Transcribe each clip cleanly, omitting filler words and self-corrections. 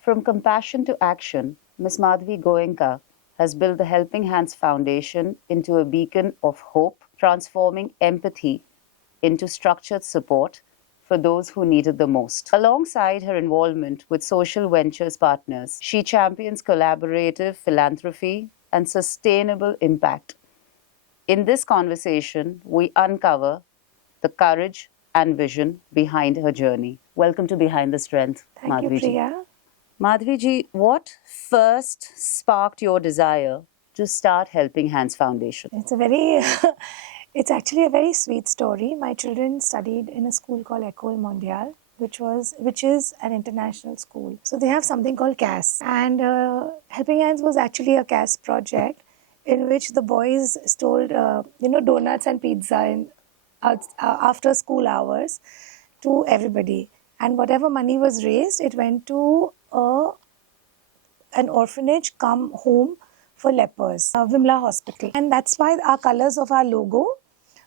From compassion to action, Ms. Madhvi Goenka has built the Helping Hands Foundation into a beacon of hope, transforming empathy into structured support for those who need it the most. Alongside her involvement with social ventures partners, she champions collaborative philanthropy and sustainable impact. In this conversation, we uncover the courage and vision behind her journey. Welcome to Behind the Strength, Thank you, Madhvi ji. Priya. Madhvi ji, what first sparked your desire to start Helping Hands Foundation? It's a very, it's actually a very sweet story. My children studied in a school called École Mondiale, which is an international school. So they have something called CAS, and Helping Hands was actually a CAS project in which the boys stole, donuts and pizza after school hours to everybody, and whatever money was raised, it went to an orphanage come home for lepers, Vimla Hospital. And that's why our colors of our logo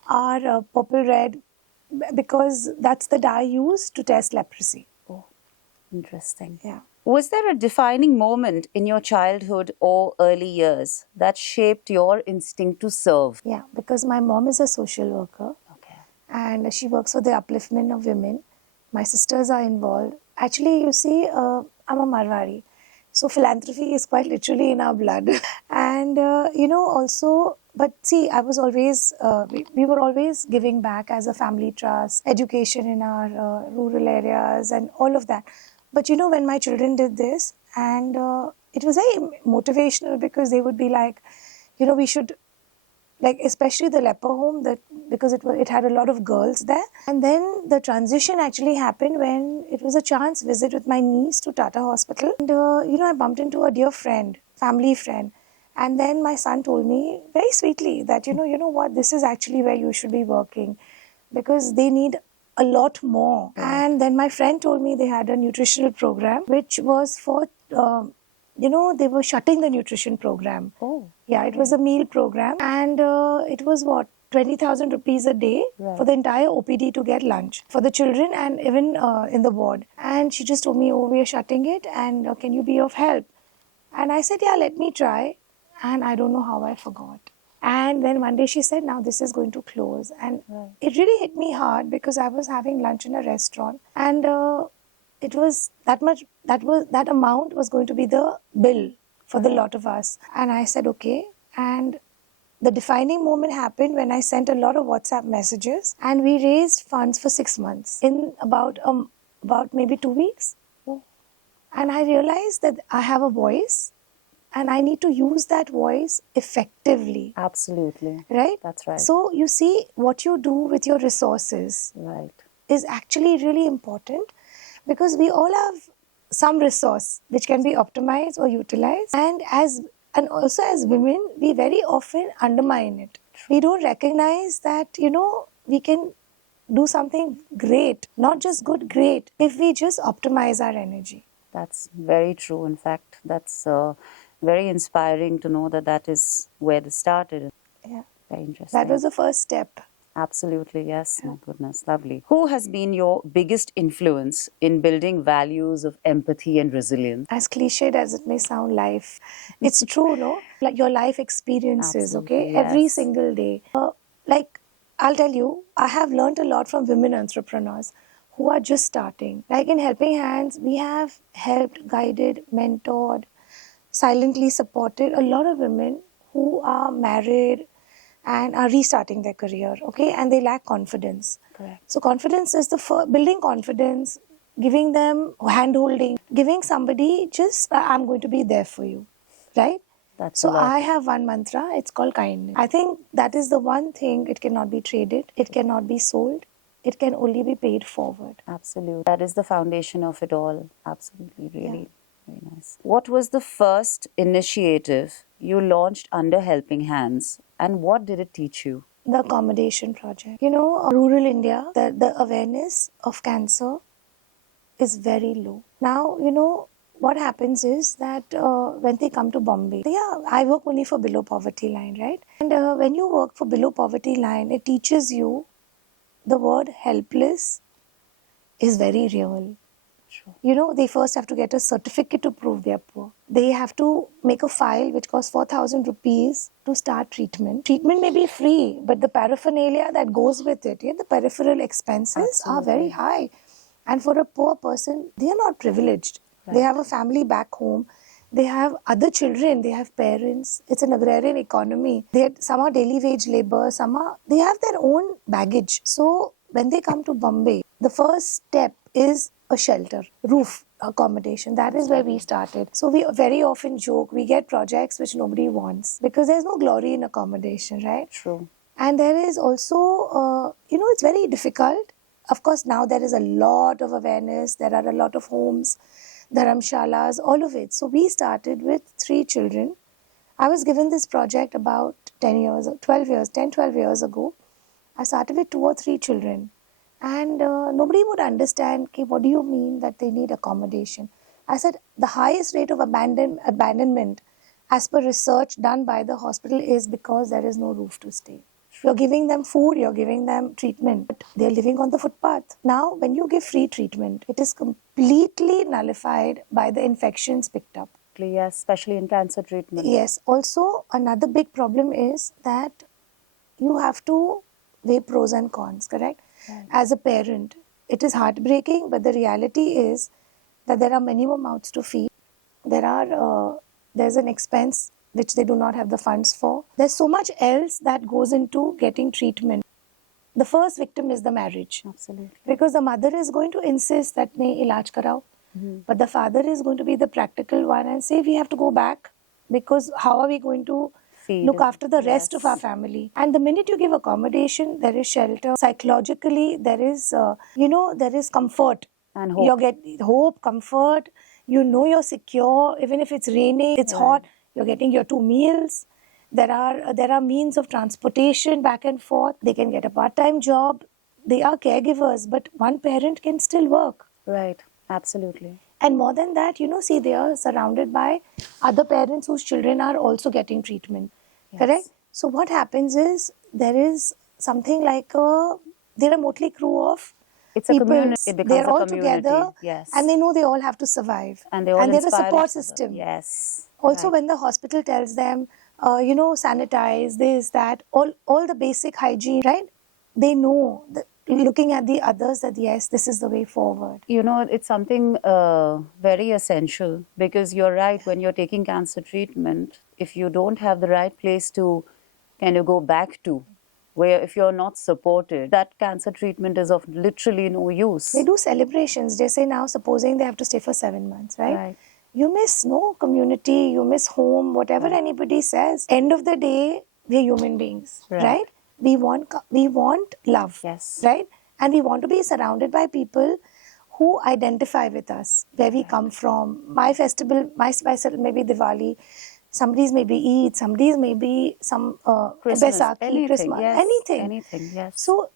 are purple red, because that's the dye used to test leprosy. Oh, interesting. Yeah. Was there a defining moment in your childhood or early years that shaped your instinct to serve? Yeah, because my mom is a social worker. Okay. And she works for the upliftment of women. My sisters are involved. Actually, you see, I'm a Marwari. So philanthropy is quite literally in our blood. And, also, but see, I was always, we were always giving back as a family trust, education in our rural areas and all of that. But, when my children did this, and it was very motivational, because they would be like, we should, like especially the leper home, that because it had a lot of girls there. And then the transition actually happened when it was a chance visit with my niece to Tata Hospital. And I bumped into a dear friend, family friend. And then my son told me very sweetly that, you know what, this is actually where you should be working, because they need a lot more. And then my friend told me they had a nutritional program which was for they were shutting the nutrition program. Oh. Yeah, it was a meal program, and it was what, 20,000 rupees a day for the entire OPD to get lunch for the children and even in the ward. And she just told me, oh, we are shutting it, and can you be of help? And I said, yeah, let me try. And I don't know how I forgot. And then one day she said, now this is going to close. And it really hit me hard, because I was having lunch in a restaurant, and it was that amount was going to be the bill for the lot of us. And I said, okay. And the defining moment happened when I sent a lot of WhatsApp messages, and we raised funds for 6 months in about maybe 2 weeks. And I realized that I have a voice, and I need to use that voice effectively. Absolutely. Right? That's right. So you see, what you do with your resources is actually really important, because we all have some resource which can be optimized or utilized. And also as women, we very often undermine it. We don't recognize that, we can do something great, not just good, great, if we just optimize our energy. That's very true. In fact, that's very inspiring to know that is where this started. Yeah. Very interesting. That was the first step. Absolutely, yes. My goodness, lovely. Who has been your biggest influence in building values of empathy and resilience? As cliched as it may sound, life. It's true, no? Like your life experiences, Absolutely, okay? Every yes. single day. I'll tell you, I have learned a lot from women entrepreneurs who are just starting. Like in Helping Hands, we have helped, guided, mentored, silently supported a lot of women who are married and are restarting their career, okay? And they lack confidence. Correct. So confidence is building confidence, giving them hand-holding, giving somebody just, I'm going to be there for you, right? That's a So lot. I have one mantra, it's called kindness. I think that is the one thing, it cannot be traded, it cannot be sold, it can only be paid forward. Absolutely. That is the foundation of it all. Absolutely, really. Very nice. What was the first initiative you launched under Helping Hands, and what did it teach you? The accommodation project. Rural India, the awareness of cancer is very low. Now, what happens is that when they come to Bombay, I work only for below poverty line, right? And when you work for below poverty line, it teaches you the word helpless is very real. Sure. You know, they first have to get a certificate to prove they're poor. They have to make a file which costs 4,000 rupees to start treatment. Treatment may be free, but the paraphernalia that goes with it, the peripheral expenses are very Absolutely. high. And for a poor person, they are not privileged. They Right. have a family back home. They have other children. They have parents. It's an agrarian economy. Some are daily wage labor. They have their own baggage. So when they come to Bombay, the first step is a shelter, roof accommodation. That is where we started. So we very often joke, we get projects which nobody wants because there's no glory in accommodation, right? True. And there is also, it's very difficult. Of course, now there is a lot of awareness. There are a lot of homes, dharamshalas, all of it. So we started with 3 children. I was given this project about 10 years, 12 years, 10, 12 years ago. I started with 2 or 3 children. And nobody would understand, okay, what do you mean that they need accommodation? I said, the highest rate of abandonment as per research done by the hospital is because there is no roof to stay. You're giving them food, you're giving them treatment, but they're living on the footpath. Now, when you give free treatment, it is completely nullified by the infections picked up. Yes, especially in cancer treatment. Yes. Also, another big problem is that you have to weigh pros and cons, correct? Right. As a parent, it is heartbreaking, but the reality is that there are many more mouths to feed. There's an expense which they do not have the funds for. There's so much else that goes into getting treatment. The first victim is the marriage. Absolutely. Because the mother is going to insist that nahi ilaj karao. But the father is going to be the practical one and say we have to go back because how are we going to look after the rest of our family? And the minute you give accommodation, there is shelter. Psychologically, there is, there is comfort. And hope. You get hope, comfort. You know you're secure. Even if it's raining, it's hot, you're getting your 2 meals. There are means of transportation back and forth. They can get a part-time job. They are caregivers, but one parent can still work. Right. Absolutely. And more than that, see, they are surrounded by other parents whose children are also getting treatment. Yes. Correct? So what happens is there is something like they're a motley crew of It's a people. community. It becomes They're a all community. together, Yes. and they know they all have to survive. And they all there's a inspire support each other. system. Yes. Also, Right. when the hospital tells them, sanitize this, that, all the basic hygiene, right? They know that looking at the others that yes, this is the way forward. It's something very essential because you're right. When you're taking cancer treatment, if you don't have the right place to kind of go back to, where if you're not supported, that cancer treatment is of literally no use. They do celebrations. They say now, supposing they have to stay for 7 months, right? Right. You miss no community, you miss home, whatever anybody says. End of the day, we're human beings, right? We want love, Yes. right? And we want to be surrounded by people who identify with us, where we come from. My festival, maybe Diwali, somebody's maybe Eid, somebody's maybe some Christmas, Baisakhi, anything, Christmas, yes, anything. anything, yes. So,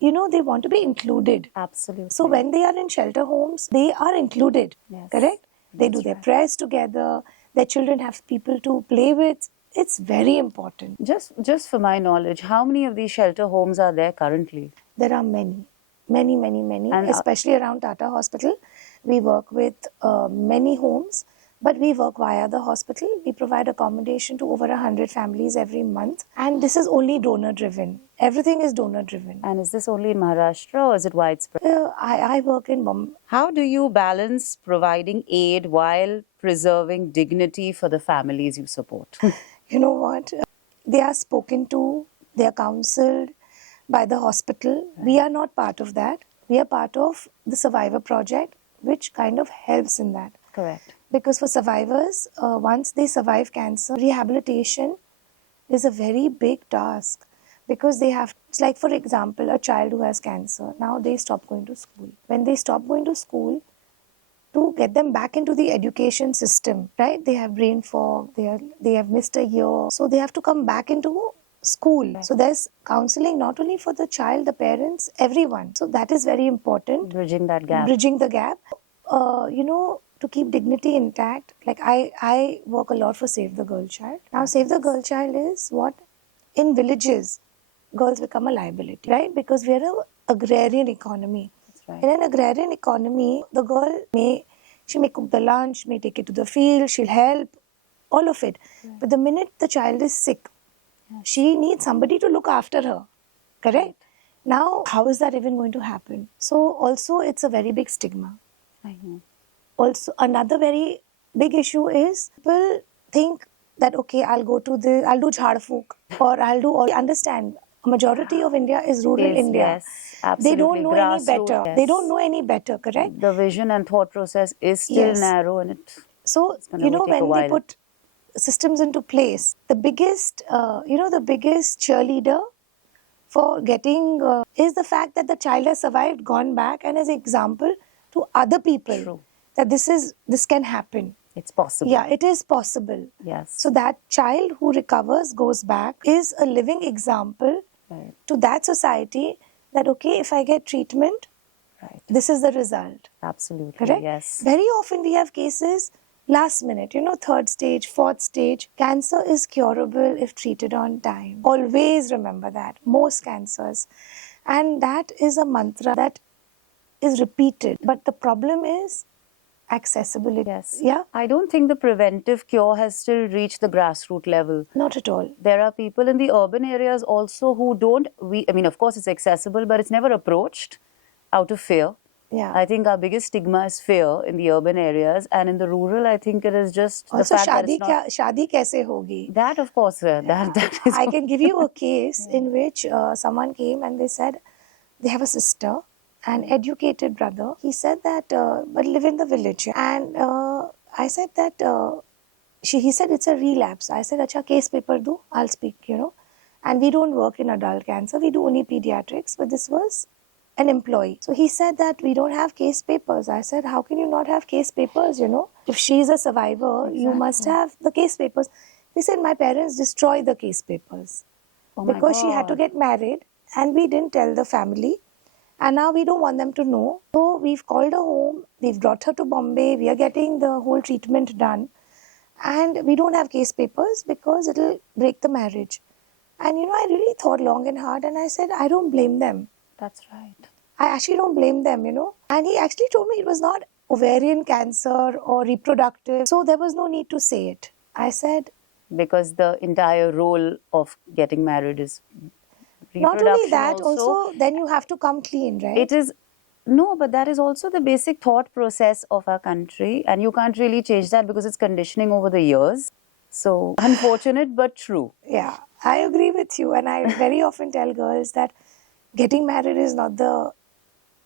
they want to be included. Absolutely. So when they are in shelter homes, they are included, Yes. correct? They That's do their right. prayers together. Their children have people to play with. It's very important. Just for my knowledge, how many of these shelter homes are there currently? There are many, many, many, many, And, especially around Tata Hospital. We work with many homes, but we work via the hospital. We provide accommodation to over 100 families every month. And this is only donor-driven. Everything is donor-driven. And is this only in Maharashtra or is it widespread? I work in Mumbai. How do you balance providing aid while preserving dignity for the families you support? You know what? They are spoken to, they are counseled by the hospital. We are not part of that. We are part of the Survivor Project, which kind of helps in that. Correct. Because for survivors, once they survive cancer, rehabilitation is a very big task. Because it's like, for example, a child who has cancer. Now they stop going to school. When they stop going to school, to get them back into the education system, right? They have brain fog, they have missed a year. So they have to come back into school. Right. So there's counseling not only for the child, the parents, everyone. So that is very important. Bridging that gap. Bridging the gap. To keep dignity intact, like I work a lot for Save the Girl Child. Now Save the Girl Child is what? In villages, girls become a liability, right? Because we are an agrarian economy. right. In an agrarian economy, the girl may cook the lunch, may take it to the field, she'll help, all of it. Right. But the minute the child is sick, she needs somebody to look after her. Correct? Now, how is that even going to happen? So, also, it's a very big stigma. I know. Also, another very big issue is people think that, okay, I'll do jhad fook, or I'll do all. Understand, majority of India is rural India. Yes, They don't absolutely. know any Grassroots, better. yes. They don't know any better, correct? The vision and thought process is still Yes. narrow, and So, it's gonna take a when they while. put systems into place, the biggest cheerleader for getting is the fact that the child has survived, gone back, and is an example to other people. True. That this can happen. It's possible. Yeah, it is possible. Yes. So that child who recovers, goes back, is a living example Right. to that society that, okay, if I get treatment, Right. this is the result. Absolutely. Correct? Yes. Very often we have cases last minute, third stage, fourth stage. Cancer is curable if treated on time. Always remember that. Most cancers. And that is a mantra that is repeated. But the problem is accessibility. Yes. Yeah? I don't think the preventive cure has still reached the grassroots level. Not at all. There are people in the urban areas also who don't, of course it's accessible, but it's never approached out of fear. Yeah. I think our biggest stigma is fear in the urban areas, and in the rural, I think it is just Also, the fact that it's not. शादी कैसे होगी? That, of course, that is. I can give you a case in which someone came and they said they have a sister, an educated brother. He said that, but live in the village. And I said that, he said it's a relapse. I said, acha, case paper do, I'll speak, And we don't work in adult cancer, we do only pediatrics, but this was an employee. So he said that we don't have case papers. I said, how can you not have case papers, If she's a survivor, you must have the case papers. He said, my parents destroyed the case papers Oh my because she had to God. get married and we didn't tell the family. And now we don't want them to know. So we've called her home, we've brought her to Bombay, we are getting the whole treatment done. And we don't have case papers because it'll break the marriage. And I really thought long and hard and I said, I don't blame them. That's right. I actually don't blame them, And he actually told me it was not ovarian cancer or reproductive. So there was no need to say it. I said, Because the entire role of getting married is not reproduction. only that, also then you have to come clean, right? It is. No, but that is also the basic thought process of our country, and you can't really change that because it's conditioning over the years. So, unfortunate but true. Yeah, I agree with you. And I very often tell girls that getting married is not the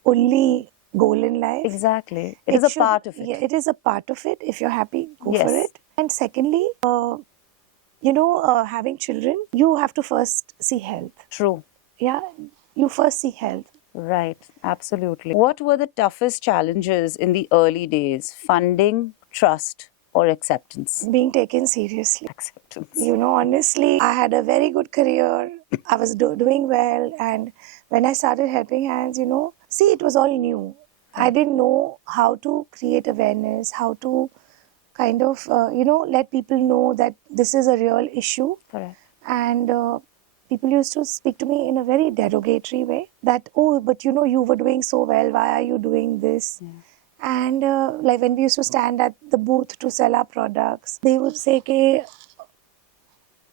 only goal in life. Exactly. It is a part of it. Yeah, it is a part of it. If you're happy, go Yes. for it. And secondly, having children, you have to first see health. True. Yeah, you first see health. Right. Absolutely. What were the toughest challenges in the early days? Funding, trust, or acceptance? Being taken seriously. Acceptance. Honestly, I had a very good career. I was doing well. And when I started Helping Hands, see, it was all new. I didn't know how to create awareness, how to kind of, let people know that this is a real issue. Correct. And people used to speak to me in a very derogatory way that, oh, but you were doing so well. Why are you doing this? Yeah. And like when we used to stand at the booth to sell our products, they would say, okay,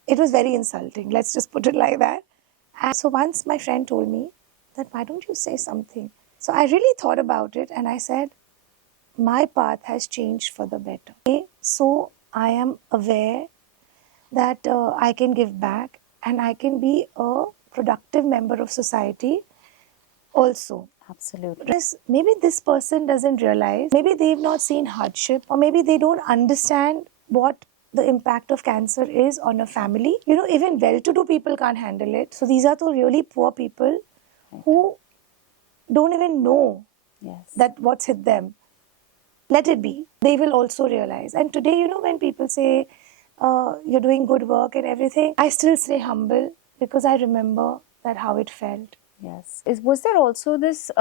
it was very insulting. Let's just put it like that. And so once my friend told me that, why don't you say something? So I really thought about it and I said, my path has changed for the better. Okay? So I am aware that I can give back and I can be a productive member of society also. Absolutely. Because maybe this person doesn't realize, maybe they've not seen hardship, or maybe they don't understand what the impact of cancer is on a family. Even well-to-do people can't handle it. So these are the really poor people who don't even know Yes. that what's hit them. Let it be. They will also realize. And today, when people say, you're doing good work and everything, I still stay humble because I remember that how it felt. Yes. Was there also this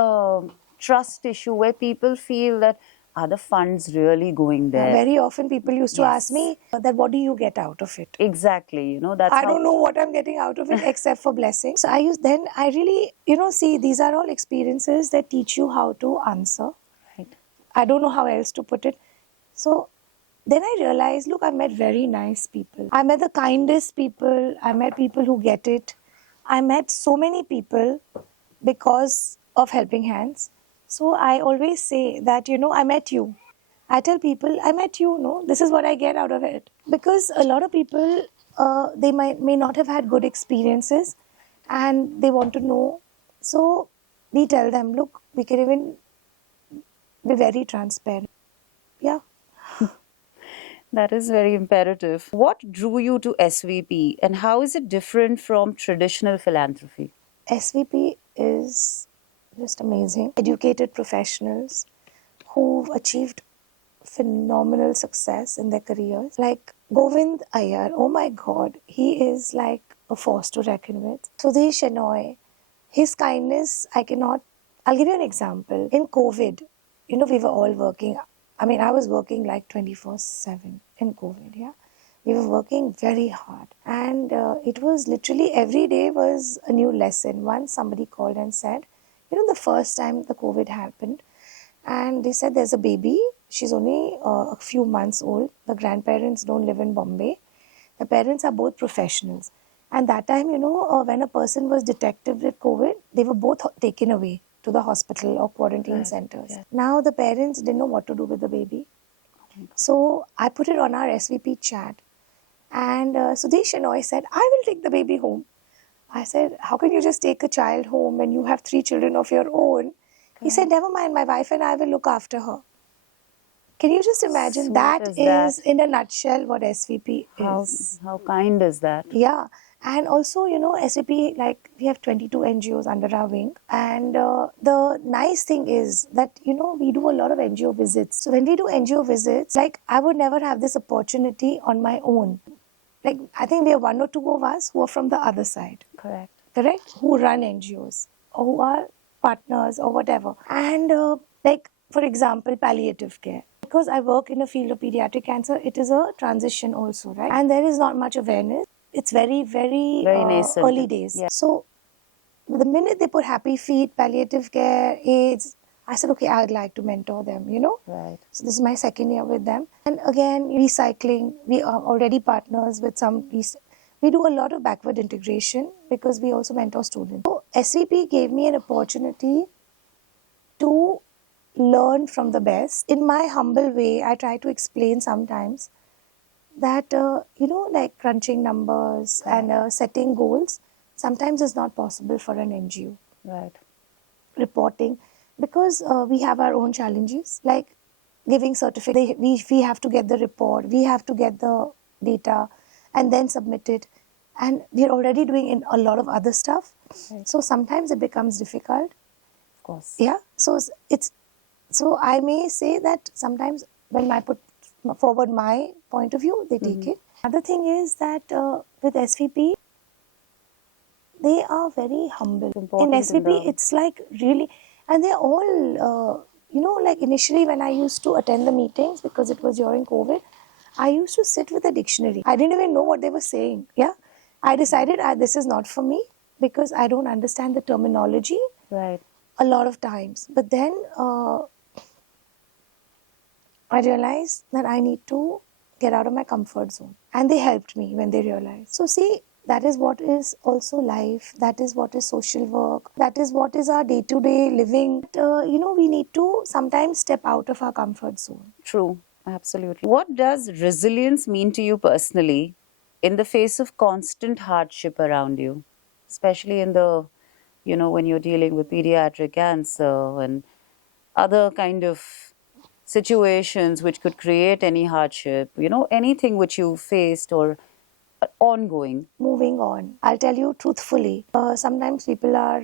trust issue where people feel that are the funds really going there? Very often people used to ask Yes. me that what do you get out of it? Exactly, that's I how. don't know what I'm getting out of it except for blessing. So I really, see, these are all experiences that teach you how to answer. Right. I don't know how else to put it. So then I realized, look, I met very nice people. I met the kindest people. I met people who get it. I met so many people because of Helping Hands. So I always say that, I met you. I tell people, I met you, no, this is what I get out of it. Because a lot of people, they may not have had good experiences and they want to know. So we tell them, look, we can even be very transparent. Yeah. That is very imperative. What drew you to SVP and how is it different from traditional philanthropy? SVP is just amazing. Educated professionals who've achieved phenomenal success in their careers. Like Govind Iyer, oh my God, he is like a force to reckon with. Sudhesh Shenoy, his kindness, I'll give you an example. In COVID, we were all working. I mean, I was working like 24/7 in COVID, yeah. We were working very hard. And it was literally every day was a new lesson. Once somebody called and said, the first time the COVID happened, and they said there's a baby. She's only a few months old. The grandparents don't live in Bombay. The parents are both professionals. And that time, when a person was detected with COVID, they were both taken away to the hospital or quarantine Right, centers. yeah. Now the parents didn't know what to do with the baby. So I put it on our SVP chat. And Sudhesh Shenoy said, I will take the baby home. I said, how can you just take a child home when you have 3 children of your own? He said, never mind, my wife and I will look after her. Can you just imagine? Sweet That is is, that. in a nutshell, what SVP How is. how kind is that? Yeah. And also, SVP, like, we have 22 NGOs under our wing. And the nice thing is that, we do a lot of NGO visits. So when we do NGO visits, like, I would never have this opportunity on my own. Like, I think there are 1 or 2 of us who are from the other side. Correct. Correct? Who run NGOs or who are partners or whatever. And like, for example, palliative care. Because I work in a field of pediatric cancer, it is a transition also, right? And there is not much awareness. It's very, very, Very nascent. early days. Yeah. So the minute they put Happy Feet, palliative care, AIDS, I said, okay, I'd like to mentor them, Right. So this is my 2nd year with them. And again, recycling, we are already partners with some, we do a lot of backward integration because we also mentor students. So SVP gave me an opportunity to learn from the best. In my humble way, I try to explain sometimes that, like crunching numbers and setting goals sometimes is not possible for an NGO. Right. Reporting, because we have our own challenges, like giving certificate. We have to get the report, we have to get the data and then submit it. And we're already doing in a lot of other stuff. Right. So sometimes it becomes difficult. Of course. Yeah. So I may say that sometimes when I put forward my point of view, they take it. Other thing is that with SVP, they are very humble. In Important in SVP, the- it's like really, and they're all, like initially when I used to attend the meetings, because it was during COVID, I used to sit with a dictionary. I didn't even know what they were saying. Yeah. I decided this is not for me because I don't understand the terminology Right. a lot of times. But then I realized that I need to get out of my comfort zone. And they helped me when they realized. So see, that is what is also life. That is what is social work. That is what is our day-to-day living. We need to sometimes step out of our comfort zone. True. Absolutely. What does resilience mean to you personally in the face of constant hardship around you? Especially in the, when you're dealing with pediatric cancer and other kind of situations which could create any hardship, anything which you faced or ongoing. Moving on, I'll tell you truthfully, sometimes people are,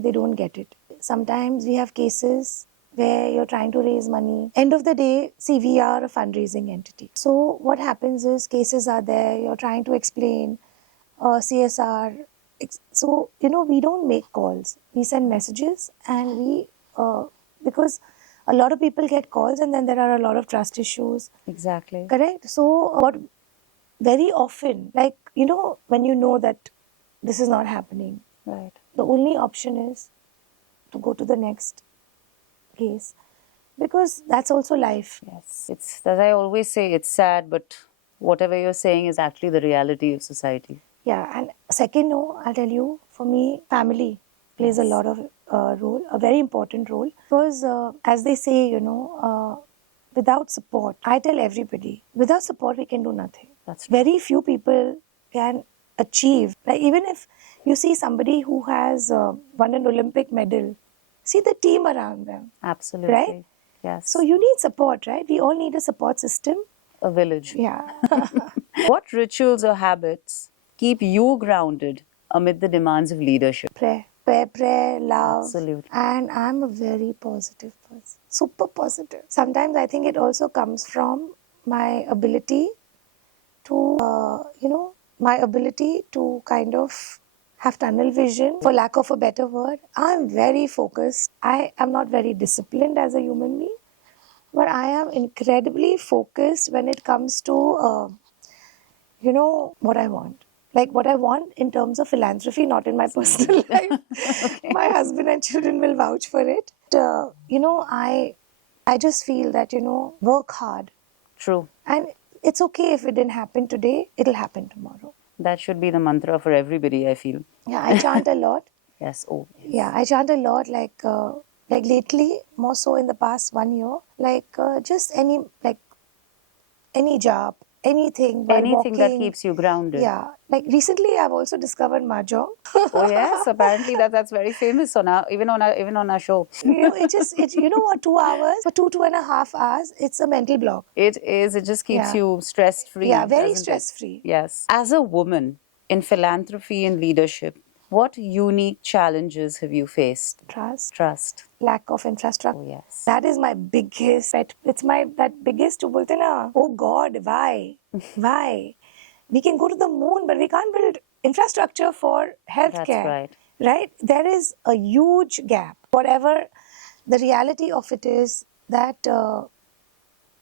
they don't get it. Sometimes we have cases where you're trying to raise money. End of the day, see, we are a fundraising entity. So what happens is cases are there, you're trying to explain CSR. So, we don't make calls. We send messages and because A lot of people get calls and then there are a lot of trust issues. Exactly. Correct? So, what very often, like, when you know that this is not happening, Right. the only option is to go to the next case because that's also life. Yes. It's, as I always say, it's sad, but whatever you're saying is actually the reality of society. Yeah, and second, no, I'll tell you, for me, family plays a lot of role, a very important role. Because as they say, without support, I tell everybody, without support, we can do nothing. That's true. Very few people can achieve. Like even if you see somebody who has won an Olympic medal, see the team around them. Absolutely. Right? Yes. So you need support, right? We all need a support system. A village. Yeah. What rituals or habits keep you grounded amid the demands of leadership? Prayer, love. Absolutely. And I'm a very positive person, super positive. Sometimes I think it also comes from my ability to, my ability to kind of have tunnel vision, for lack of a better word. I'm very focused. I am not very disciplined as a human being, but I am incredibly focused when it comes to, what I want. Like what I want in terms of philanthropy, not in my personal life. My husband and children will vouch for it. I just feel that, work hard. True. And it's okay if it didn't happen today, it'll happen tomorrow. That should be the mantra for everybody, I feel. Yeah, I chant a lot. Yes. Oh, yes. Yeah, I chant a lot, like lately, more so in the past 1 year, just any job, anything, while Anything that walking. keeps you grounded. Yeah, like recently I've also discovered mahjong. Oh yes, apparently that's very famous on our even on our show. You know what, 2 hours, for 2.5 hours, it's a mental block. It is. It just keeps Yeah. you stress free. Yeah, very stress free. Yes. As a woman in philanthropy and leadership, what unique challenges have you faced? Trust. Lack of infrastructure. Oh yes. That is my biggest pet. It's that biggest bolte na. Oh God, why? Why? We can go to the moon, but we can't build infrastructure for healthcare. That's right. Right? There is a huge gap. Whatever the reality of it is that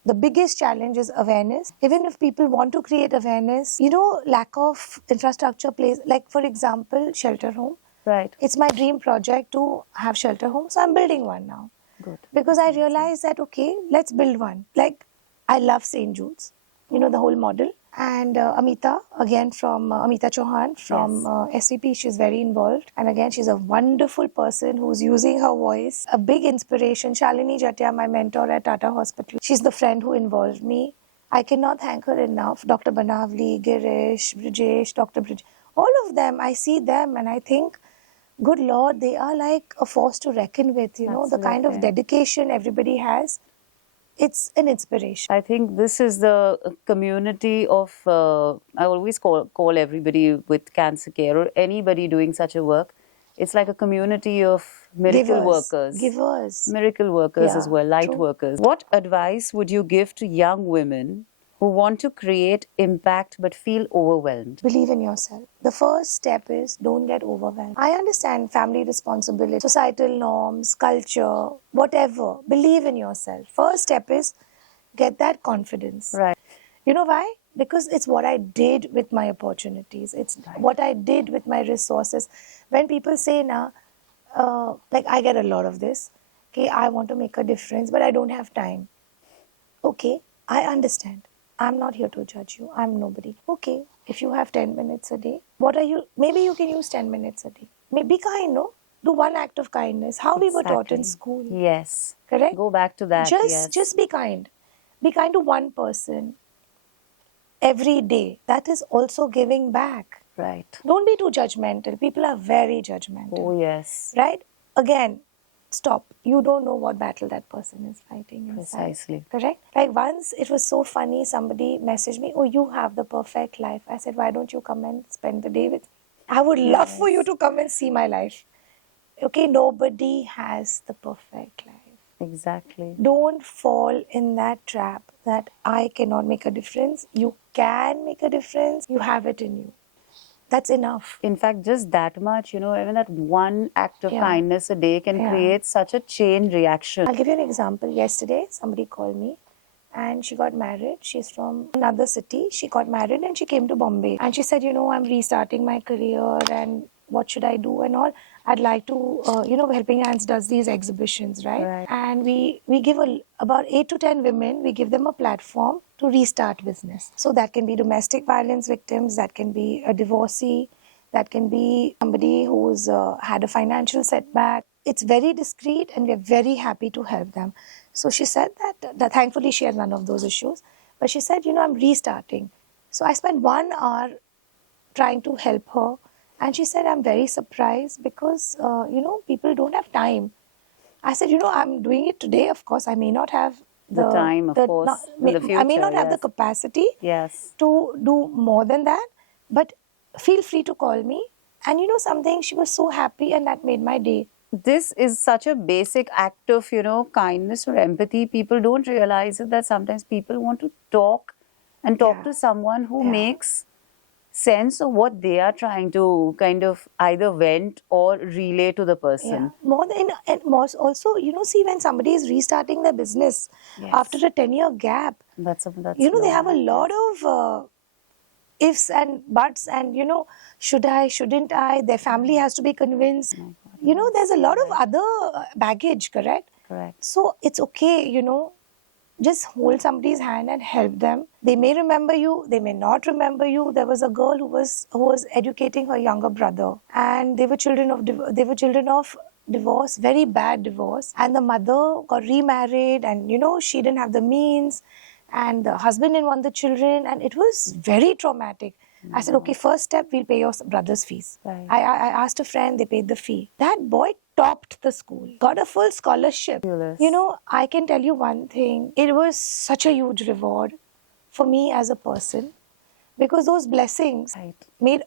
the biggest challenge is awareness. Even if people want to create awareness, lack of infrastructure plays, like for example, shelter home. Right. It's my dream project to have shelter home, so I'm building one now. Good. Because I realized that, okay, let's build one. Like, I love St. Jude's, the whole model. And Amita, again from Amita Chauhan from SCP, she's very involved. And again, she's a wonderful person who's using her voice. A big inspiration. Shalini Jatia, my mentor at Tata Hospital. She's the friend who involved me. I cannot thank her enough. Dr. Banavli, Girish, Brijesh, Dr. Brijesh. All of them, I see them and I think, good Lord, they are like a force to reckon with, the kind of dedication everybody has. It's an inspiration. I think this is the community of, I always call everybody with cancer care or anybody doing such a work. It's like a community of miracle workers. Givers. Miracle workers as well, light workers. What advice would you give to young women who want to create impact but feel overwhelmed? Believe in yourself. The first step is don't get overwhelmed. I understand family responsibility, societal norms, culture, whatever. Believe in yourself. First step is get that confidence. Right. You know why? Because it's what I did with my opportunities. It's what I did with my resources. When people say, like I get a lot of this, okay, I want to make a difference, but I don't have time. Okay, I understand. I'm not here to judge you. I'm nobody. Okay, if you have 10 minutes a day, maybe you can use 10 minutes a day. Be kind, no? Do one act of kindness. How we were taught in school. Yes. Correct? Go back to that. Just be kind. Be kind to one person every day. That is also giving back. Right. Don't be too judgmental. People are very judgmental. Oh, yes. Right? Again, stop. You don't know what battle that person is fighting inside. Precisely. Correct? Like once it was so funny, somebody messaged me, oh, you have the perfect life. I said, why don't you come and spend the day with me? I would love for you to come and see my life. Okay, nobody has the perfect life. Exactly. Don't fall in that trap that I cannot make a difference. You can make a difference. You have it in you. That's enough. In fact, just that much, even that one act of Yeah. kindness a day can Yeah. create such a chain reaction. I'll give you an example. Yesterday, somebody called me and she got married. She's from another city. She got married and she came to Bombay. And she said, I'm restarting my career and what should I do and all. I'd like to, Helping Hands does these exhibitions, right? Right. And we give about 8 to 10 women, we give them a platform to restart business. So that can be domestic violence victims, that can be a divorcee, that can be somebody who's had a financial setback. It's very discreet and we're very happy to help them. So she said that thankfully she has none of those issues. But she said, I'm restarting. So I spent 1 hour trying to help her. And she said, I'm very surprised because, people don't have time. I said, I'm doing it today. Of course, I may not have The time, of course, in the I may future, not have the yes. capacity Yes. to do more than that. But feel free to call me. And something, she was so happy and that made my day. This is such a basic act of, kindness or empathy. People don't realize it, that sometimes people want to talk Yeah. to someone who Yeah. makes sense of what they are trying to kind of either vent or relay to the Yeah. person. More than and more also, see when somebody is restarting their business Yes. after a 10-year gap, That's they have a long, lot yes. of ifs and buts and should I, shouldn't I, their family has to be convinced. My God, There's a yes, lot you're of right. other baggage, correct? Correct. So it's okay, just hold somebody's hand and help them. They may remember you, they may not remember you. There was a girl who was educating her younger brother, and they were children of divorce, very bad divorce, and the mother got remarried, and she didn't have the means, and the husband didn't want the children, and it was very traumatic. I said, okay, first step, we'll pay your brother's fees. Right. I asked a friend, they paid the fee. That boy topped the school, got a full scholarship. Fabulous. I can tell you one thing. It was such a huge reward for me as a person because those blessings Right. made,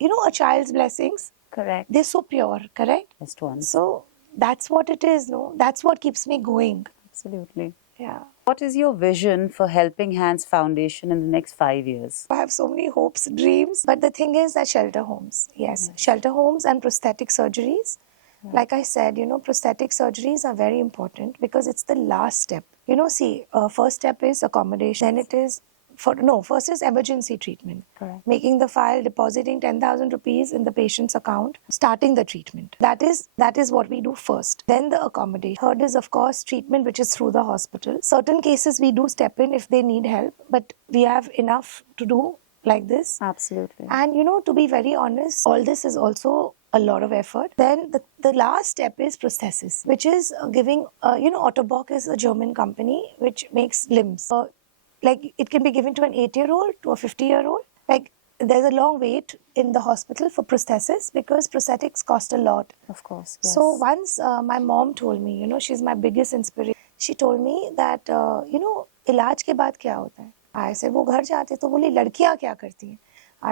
a child's blessings, Correct. they're so pure, correct? Just one. So that's what it is, no? That's what keeps me going. Absolutely. Yeah. What is your vision for Helping Hands Foundation in the next 5 years? I have so many hopes, dreams. But the thing is that shelter homes, yes, shelter homes and prosthetic surgeries. Like I said, prosthetic surgeries are very important because it's the last step. First step is accommodation. Then it is, first is emergency treatment. Correct. Making the file, depositing 10,000 rupees in the patient's account, starting the treatment. That is what we do first. Then the accommodation. Third is, of course, treatment, which is through the hospital. Certain cases we do step in if they need help, but we have enough to do like this. Absolutely. And to be very honest, all this is also a lot of effort. Then the last step is prosthesis, which is giving, Ottobock is a German company which makes limbs. Like it can be given to an 8-year-old, to a 50-year-old. Like there's a long wait in the hospital for prosthesis because prosthetics cost a lot. Of course, yes. So once my mom told me, she's my biggest inspiration. She told me that, इलाज के बाद क्या होता है? ऐसे वो घर जाते तो बोली लड़कियां क्या करती हैं?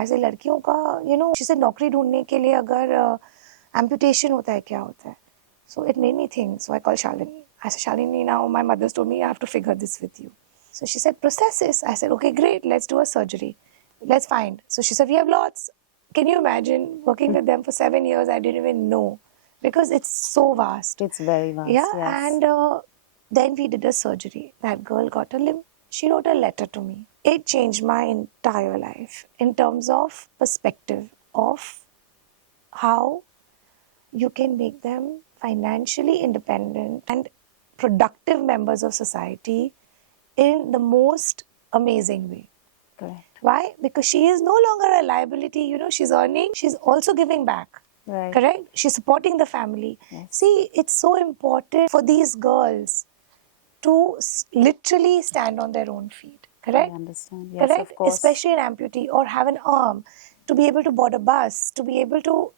ऐसे लड़कियों का, she said नौकरी ढूंढने के लिए अगर amputation होता है क्या होता है? So it made me think. So I called Shalini. I said, Shalini, now my mother's told me I have to figure this with you. So she said, prosthesis. I said, okay, great. Let's do a surgery. Let's find. So she said, we have lots. Can you imagine working with them for 7 years? I didn't even know because it's so vast. It's very vast. Yeah, yes. and then we did a surgery. That girl got a limb. She wrote a letter to me. It changed my entire life in terms of perspective of how you can make them financially independent and productive members of society in the most amazing way. Correct. Why? Because she is no longer a liability. She's earning. She's also giving back. Right. Correct? She's supporting the family. Yes. See, it's so important for these girls to literally stand on their own feet. Correct? I understand. Yes, Correct? of course. Especially an amputee or have an arm, to be able to board a bus, to be able to,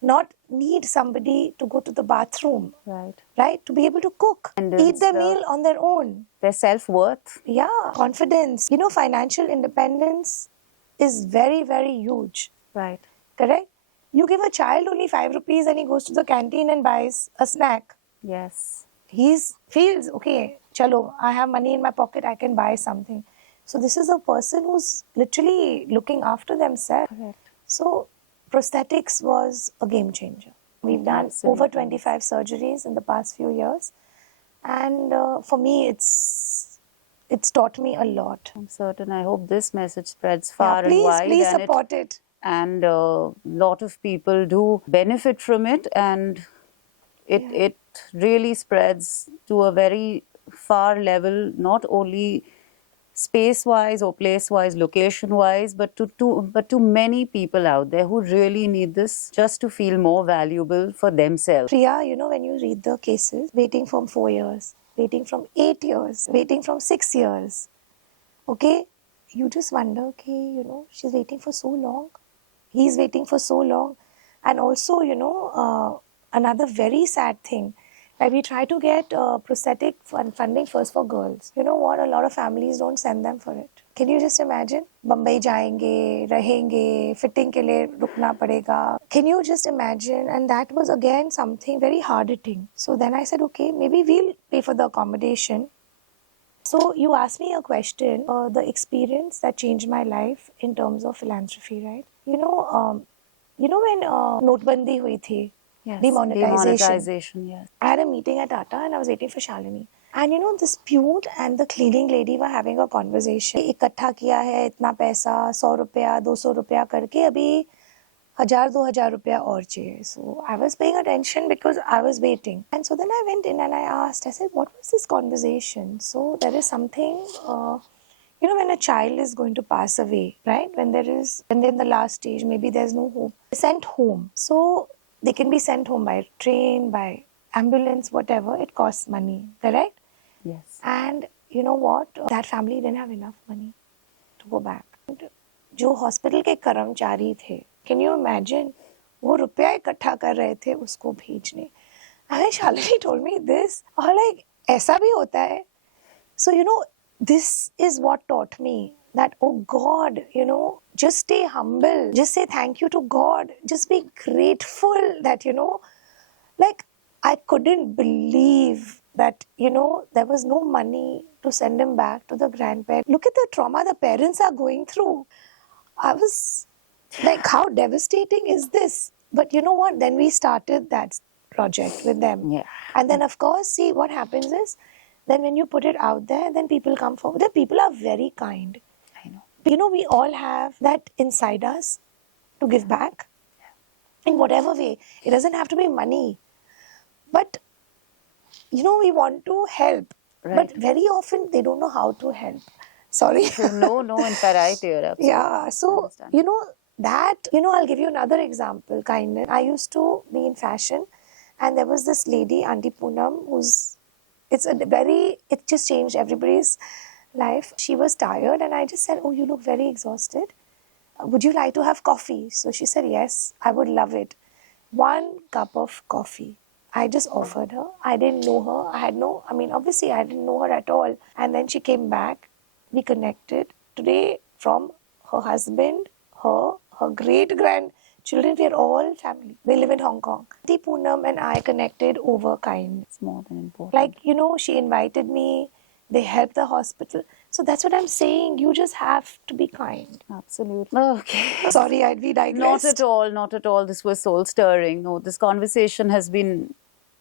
not need somebody to go to the bathroom. Right. Right? To be able to cook, And eat their it's, meal on their own. Their self-worth. Yeah, confidence. Financial independence is very, very huge. Right. Correct? You give a child only 5 rupees and he goes to the canteen and buys a snack. Yes. He feels, okay, chalo, I have money in my pocket, I can buy something. So this is a person who's literally looking after themselves. Correct. So prosthetics was a game changer. We've done Absolutely. over 25 surgeries in the past few years, and for me, it's taught me a lot. I'm certain. I hope this message spreads Yeah, far and wide, please and support it. and a lot of people do benefit from it, and Yeah. it really spreads to a very far level, not only space wise or place wise, location wise, but to many people out there who really need this just to feel more valuable for themselves. Priya, when you read the cases, waiting from 4 years, waiting from 8 years, waiting from 6 years, okay, you just wonder, okay, she's waiting for so long. He's waiting for so long. And also, another very sad thing, like we try to get prosthetic funding first for girls. You know what? A lot of families don't send them for it. Can you just imagine? Bombay जाएंगे, रहेंगे, fitting के लिए रुकना पड़ेगा. Can you just imagine? And that was again something very hard hitting. So then I said, okay, maybe we'll pay for the accommodation. So you asked me a question, the experience that changed my life in terms of philanthropy, right? When Notbandi hui thi, Yes, demonetization. yes. I had a meeting at Tata and I was waiting for Shalini. And this Pune and the cleaning lady were having a conversation. इकट्ठा किया है इतना पैसा, 100 रुपया, 200 रुपया करके अभी 1,000-2,000 रुपया और चाहिए. So I was paying attention because I was waiting. And so then I went in and I asked, I said, what was this conversation? So there is something, when a child is going to pass away, right? When they're in the last stage, maybe there's no hope. They're sent home. So they can be sent home by train, by ambulance, whatever. It costs money, correct? Yes. And you know what? That family didn't have enough money to go back. जो hospital के कर्मचारी थे, can you imagine, वो रुपया इकट्ठा कर रहे थे उसको भेजने. And Shalini told me this, और लाइक ऐसा भी होता है. सो this is what taught me that, oh God, just stay humble, just say thank you to God, just be grateful that, like I couldn't believe that, there was no money to send him back to the grandparents. Look at the trauma the parents are going through. I was like, how devastating is this? But you know what? Then we started that project with them. Yeah. And then, of course, see what happens is, then when you put it out there, then people come forward. The people are very kind. I know. We all have that inside us to give back in whatever way. It doesn't have to be money. But, we want to help. Right. But very often they don't know how to help. Sorry. No, in fact, right here. Absolutely. Yeah, so, I'll give you another example, kindness. I used to be in fashion, and there was this lady, Auntie Poonam, it just changed everybody's life. She was tired, and I just said, oh, you look very exhausted. Would you like to have coffee? So she said, yes, I would love it. 1 cup of coffee. I just offered her. I didn't know her. Obviously, I didn't know her at all. And then she came back. We connected. Today, from her husband, her great-grandchildren, we are all family. They live in Hong Kong. Auntie Poonam and I connected over kindness. It's more than important. Like, she invited me. They helped the hospital. So that's what I'm saying. You just have to be kind. Absolutely. Okay. Sorry, we digressed. Not at all. This was soul stirring. No, this conversation has been,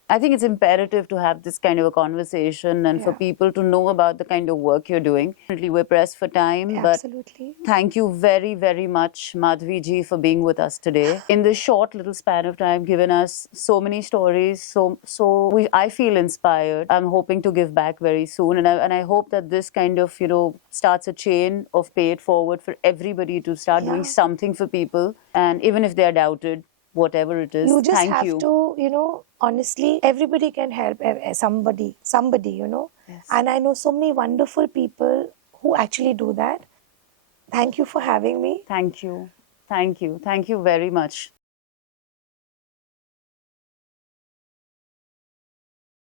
I think it's imperative to have this kind of a conversation and for Yeah. people to know about the kind of work you're doing. We're pressed for time, but Absolutely. thank you very, very much, Madhvi ji, for being with us today. In this short little span of time, given us so many stories, I feel inspired. I'm hoping to give back very soon, and I hope that this kind of starts a chain of pay it forward for everybody to start doing Yeah. something for people, and even if they are doubted, whatever it is, You just thank have you. to, honestly, everybody can help somebody, Yes. And I know so many wonderful people who actually do that. Thank you for having me. Thank you very much.